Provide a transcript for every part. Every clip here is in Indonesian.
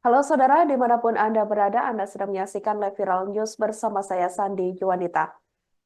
Halo saudara, dimanapun Anda berada, Anda sedang menyaksikan Live Viral News bersama saya Sandi Juwanita.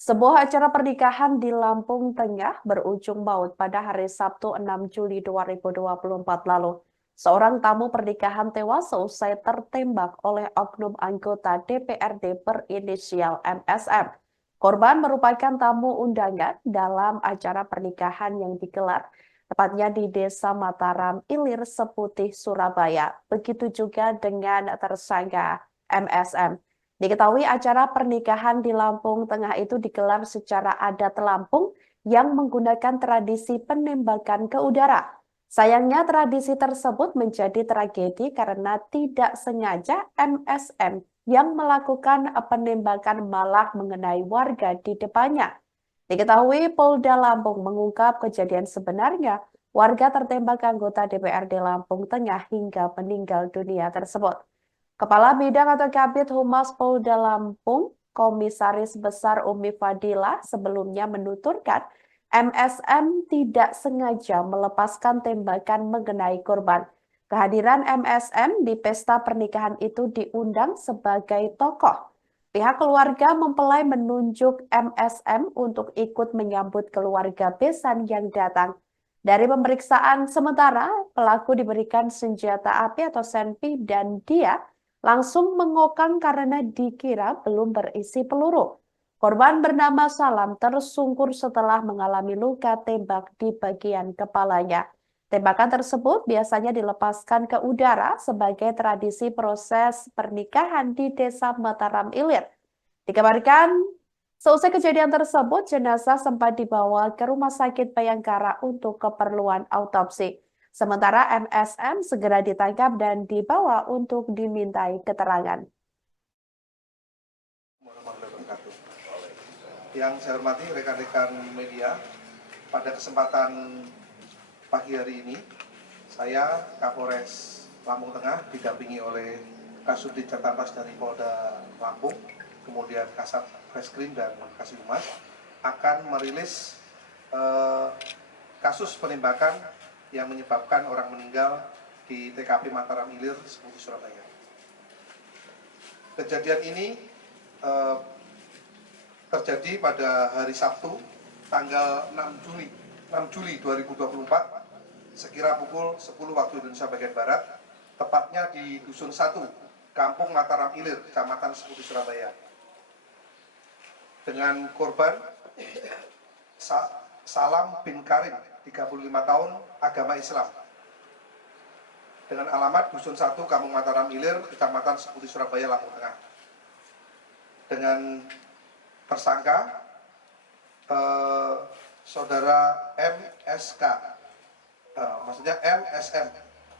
Sebuah acara pernikahan di Lampung Tengah berujung maut pada hari Sabtu 6 Juli 2024 lalu. Seorang tamu pernikahan tewas seusai tertembak oleh oknum anggota DPRD berinisial MSM. Korban merupakan tamu undangan dalam acara pernikahan yang digelar tepatnya di Desa Mataram Ilir Seputih, Surabaya. Begitu juga dengan tersangka MSM. Diketahui acara pernikahan di Lampung Tengah itu digelar secara adat Lampung yang menggunakan tradisi penembakan ke udara. Sayangnya tradisi tersebut menjadi tragedi karena tidak sengaja MSM yang melakukan penembakan malah mengenai warga di depannya. Diketahui Polda Lampung mengungkap kejadian sebenarnya warga tertembak anggota DPRD Lampung Tengah hingga meninggal dunia tersebut. Kepala Bidang atau Kabid Humas Polda Lampung, Komisaris Besar Umi Fadila sebelumnya menuturkan MSM tidak sengaja melepaskan tembakan mengenai korban. Kehadiran MSM di pesta pernikahan itu diundang sebagai tokoh. Pihak keluarga mempelai menunjuk MSM untuk ikut menyambut keluarga besan yang datang. Dari pemeriksaan sementara, pelaku diberikan senjata api atau senpi dan dia langsung mengokang karena dikira belum berisi peluru. Korban bernama Salam tersungkur setelah mengalami luka tembak di bagian kepalanya. Tembakan tersebut biasanya dilepaskan ke udara sebagai tradisi proses pernikahan di Desa Mataram Ilir. Dikabarkan, seusai kejadian tersebut, jenazah sempat dibawa ke Rumah Sakit Bayangkara untuk keperluan autopsi. Sementara MSM segera ditangkap dan dibawa untuk dimintai keterangan. Yang saya hormati rekan-rekan media, pada kesempatan pagi hari ini, saya Kapolres Lampung Tengah didampingi oleh Kasubdit Jatanpas dari Polda Lampung, kemudian Kasat Reskrim dan Kasih Humas akan merilis kasus penembakan yang menyebabkan orang meninggal di TKP Mataram Ilir, Seputih, Surabaya. Kejadian ini terjadi pada hari Sabtu tanggal 6 Juli 2024 sekira pukul 10 waktu Indonesia bagian Barat, tepatnya di Dusun 1, Kampung Mataram Ilir, Kecamatan Seputih, Surabaya. Dengan korban Salam bin Karim, 35 tahun, agama Islam. Dengan alamat Dusun 1, Kampung Mataram Ilir, Kecamatan Seputih, Surabaya, Lampung Tengah. Dengan tersangka saudara MSK, maksudnya MSM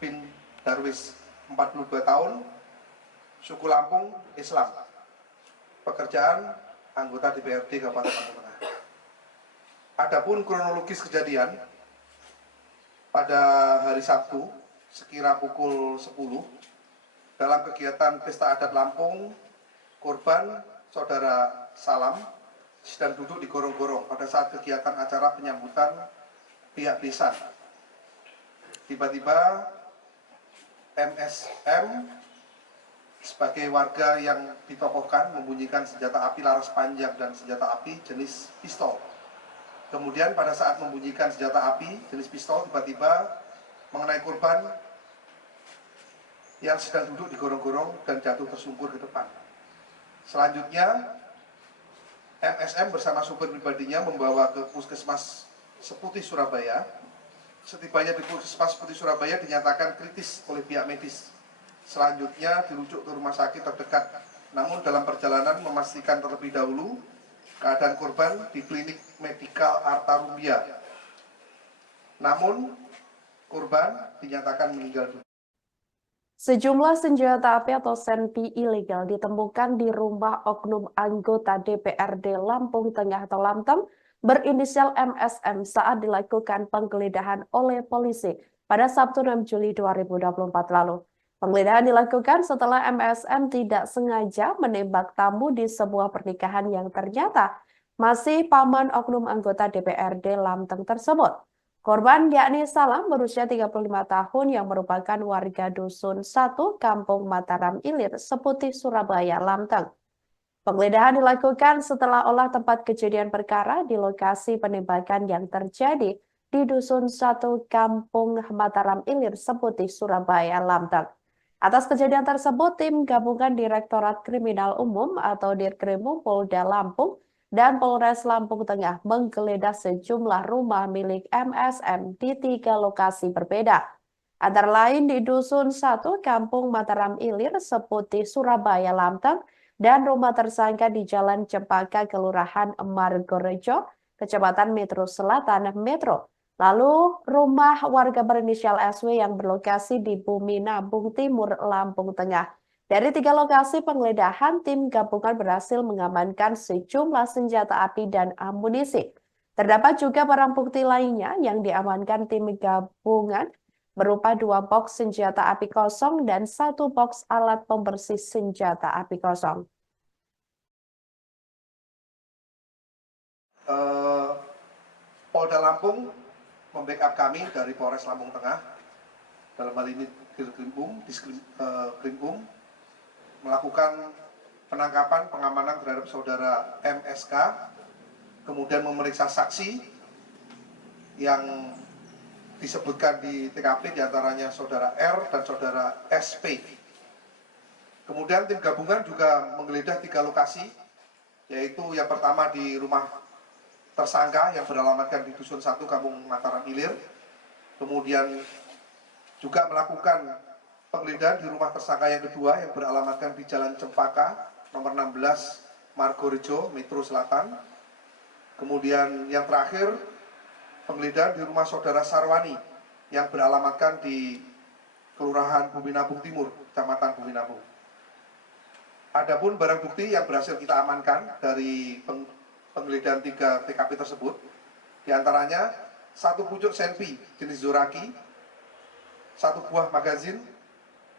bin Darwis, 42 tahun, suku Lampung, Islam, pekerjaan anggota DPRD Kabupaten Lampung Tengah. Adapun kronologis kejadian pada hari Sabtu sekira pukul 10 dalam kegiatan pesta adat Lampung, korban saudara Salam sedang duduk di gorong-gorong pada saat kegiatan acara penyambutan pihak besan. Tiba-tiba MSM sebagai warga yang ditokohkan membunyikan senjata api laras panjang dan senjata api jenis pistol. Kemudian pada saat membunyikan senjata api jenis pistol, tiba-tiba mengenai korban yang sedang duduk di gorong-gorong dan jatuh tersungkur ke depan. Selanjutnya MSM bersama supir pribadinya membawa ke Puskesmas Seputih, Surabaya. Setibanya di Puskesmas Seputih, Surabaya dinyatakan kritis oleh pihak medis. Selanjutnya dirujuk ke rumah sakit terdekat. Namun dalam perjalanan memastikan terlebih dahulu keadaan korban di klinik medikal Arta Rumbia. Namun korban dinyatakan meninggal dunia. Sejumlah senjata api atau senpi ilegal ditemukan di rumah oknum anggota DPRD Lampung Tengah atau Lamteng berinisial MSM saat dilakukan penggeledahan oleh polisi pada Sabtu 6 Juli 2024 lalu. Penggeledahan dilakukan setelah MSM tidak sengaja menembak tamu di sebuah pernikahan yang ternyata masih paman oknum anggota DPRD Lamteng tersebut. Korban yakni Salam berusia 35 tahun yang merupakan warga Dusun 1 Kampung Mataram Ilir, Seputih, Surabaya, Lamteng. Penggeledahan dilakukan setelah olah tempat kejadian perkara di lokasi penembakan yang terjadi di Dusun 1 Kampung Mataram Ilir, Seputih, Surabaya, Lamteng. Atas kejadian tersebut, tim gabungan Direktorat Kriminal Umum atau Dirkrimum Polda Lampung dan Polres Lampung Tengah menggeledah sejumlah rumah milik MSM di 3 lokasi berbeda. Antara lain di Dusun 1 Kampung Mataram Ilir, Seputih, Surabaya, Lamteng, dan rumah tersangka di Jalan Cempaka, Kelurahan Margorejo, Kecamatan Metro Selatan, Metro. Lalu rumah warga berinisial SW yang berlokasi di Bumi Nabung Timur, Lampung Tengah. Dari 3 lokasi penggeledahan, tim gabungan berhasil mengamankan sejumlah senjata api dan amunisi. Terdapat juga barang bukti lainnya yang diamankan tim gabungan berupa 2 box senjata api kosong dan 1 box alat pembersih senjata api kosong. Polda Lampung membackup kami dari Polres Lampung Tengah, dalam hal ini Diskrimum, melakukan penangkapan pengamanan terhadap saudara MSK, kemudian memeriksa saksi yang disebutkan di TKP diantaranya saudara R dan saudara SP. Kemudian tim gabungan juga menggeledah 3 lokasi, yaitu yang pertama di rumah tersangka yang beralamatkan di Dusun 1 Kampung Mataram Ilir. Kemudian juga melakukan penggeledahan di rumah tersangka yang kedua yang beralamatkan di Jalan Cempaka nomor 16 Margorejo, Metro Selatan. Kemudian yang terakhir penggeledahan di rumah saudara Sarwani yang beralamatkan di Kelurahan Bumi Nabung Timur, Kecamatan Bumi Nabung. Adapun barang bukti yang berhasil kita amankan dari penggeledahan 3 TKP tersebut, diantaranya 1 pucuk senpi jenis Zoraki, 1 buah magazin,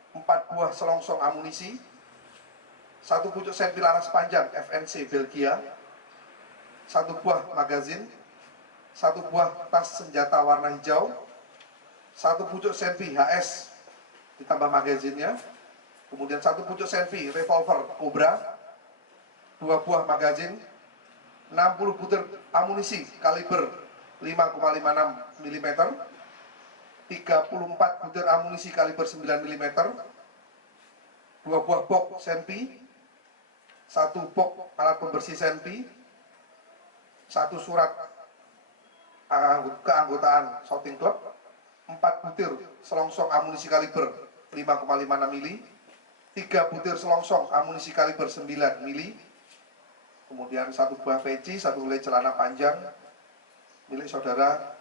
4 buah selongsong amunisi, 1 pucuk senpi laras panjang FNC Belgia, 1 buah magazin, 1 buah tas senjata warna hijau, 1 pucuk senpi HS ditambah magazinnya, kemudian 1 pucuk senpi revolver Cobra, 2 buah magazin, 60 butir amunisi kaliber 5,56 mm, 34 butir amunisi kaliber 9 mm, 2 buah box senpi, 1 box alat pembersih senpi, 1 surat keanggotaan shooting club, 4 butir selongsong amunisi kaliber 5,56 mm, 3 butir selongsong amunisi kaliber 9 mm, kemudian 1 buah peci, 1 helai celana panjang milik saudara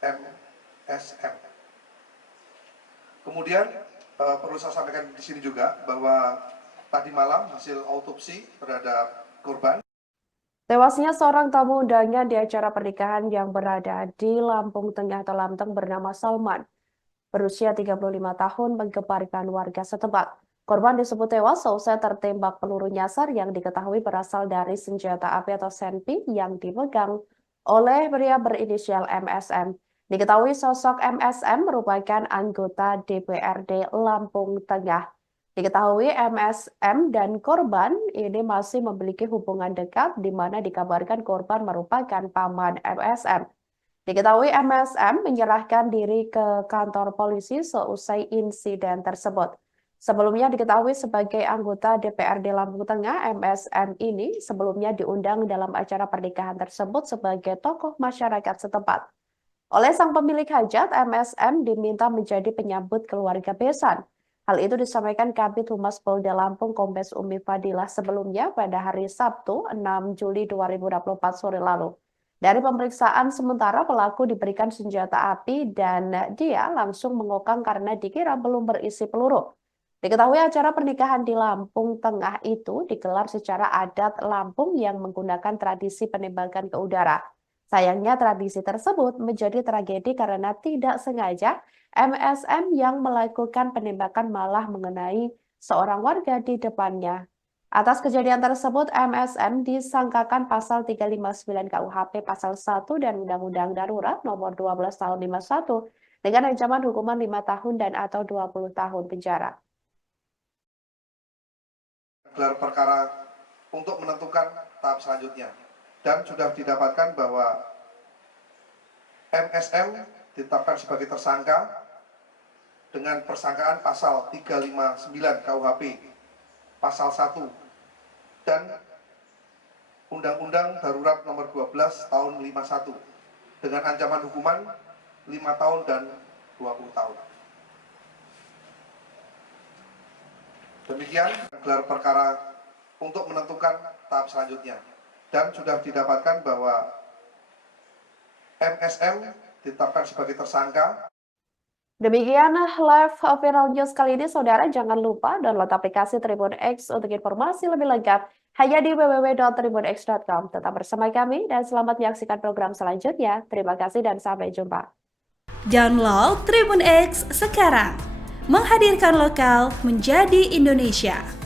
MSM. Kemudian perlu saya sampaikan di sini juga bahwa tadi malam hasil autopsi terhadap korban. Tewasnya seorang tamu undangan di acara pernikahan yang berada di Lampung Tengah atau Lamteng bernama Salman, berusia 35 tahun, menggemparkan warga setempat. Korban disebut tewas seusai tertembak peluru nyasar yang diketahui berasal dari senjata api atau senpi yang dipegang oleh pria berinisial MSM. Diketahui sosok MSM merupakan anggota DPRD Lampung Tengah. Diketahui MSM dan korban ini masih memiliki hubungan dekat di mana dikabarkan korban merupakan paman MSM. Diketahui MSM menyerahkan diri ke kantor polisi seusai insiden tersebut. Sebelumnya diketahui sebagai anggota DPRD Lampung Tengah, MSM ini sebelumnya diundang dalam acara pernikahan tersebut sebagai tokoh masyarakat setempat. Oleh sang pemilik hajat, MSM diminta menjadi penyambut keluarga besan. Hal itu disampaikan Kabid Humas Polda Lampung Kombes Umi Fadilah sebelumnya pada hari Sabtu 6 Juli 2024 sore lalu. Dari pemeriksaan sementara pelaku diberikan senjata api dan dia langsung mengokang karena dikira belum berisi peluru. Diketahui acara pernikahan di Lampung Tengah itu digelar secara adat Lampung yang menggunakan tradisi penembakan ke udara. Sayangnya tradisi tersebut menjadi tragedi karena tidak sengaja MSM yang melakukan penembakan malah mengenai seorang warga di depannya. Atas kejadian tersebut, MSM disangkakan pasal 359 KUHP pasal 1 dan Undang-Undang Darurat nomor 12 tahun 51 dengan ancaman hukuman 5 tahun dan atau 20 tahun penjara. Gelar perkara untuk menentukan tahap selanjutnya. Dan sudah didapatkan bahwa MSM ditetapkan sebagai tersangka dengan persangkaan pasal 359 KUHP pasal 1 dan Undang-Undang Darurat nomor 12 tahun 51 dengan ancaman hukuman 5 tahun dan 20 tahun. Demikian gelar perkara untuk menentukan tahap selanjutnya. Dan sudah didapatkan bahwa MSM ditetapkan sebagai tersangka. Demikian live viral news kali ini, saudara. Jangan lupa download aplikasi Tribun X untuk informasi lebih lengkap hanya di www.tribunx.com. Tetap bersama kami dan selamat menyaksikan program selanjutnya. Terima kasih dan sampai jumpa. Download Tribun X sekarang, menghadirkan lokal menjadi Indonesia.